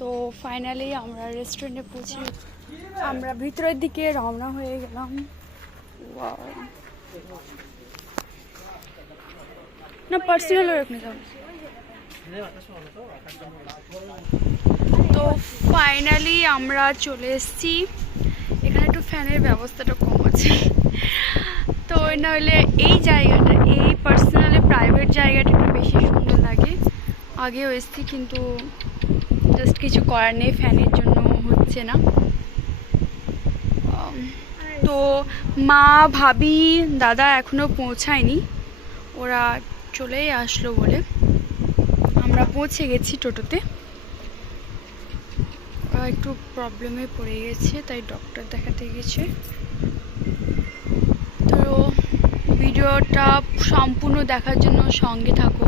তো ফাইনালি আমরা রেস্টুরেন্টে পৌঁছে আমরা ভিতরের দিকে রওনা হয়ে গেলাম। না পার্সোনাল রাখনে যাব। তো ফাইনালি আমরা চলে এসেছি। এখানে একটু ফ্যানের ব্যবস্থাটা কম আছে, তো নাহলে এই জায়গাটা, এই পার্সোনালি প্রাইভেট জায়গাটা একটু বেশি সুন্দর লাগে। আগেও এসেছি কিন্তু জাস্ট কিছু করার নেই, ফ্যানের জন্য হচ্ছে না। তো মা, ভাবি, দাদা এখনও পৌঁছায়নি, ওরা চলেই আসলো বলে আমরা পৌঁছে গেছি টোটোতে। ওরা একটু প্রবলেমে পড়ে গেছে, তাই ডক্টর দেখাতে গেছে। তো ভিডিওটা সম্পূর্ণ দেখার জন্য সঙ্গে থাকো।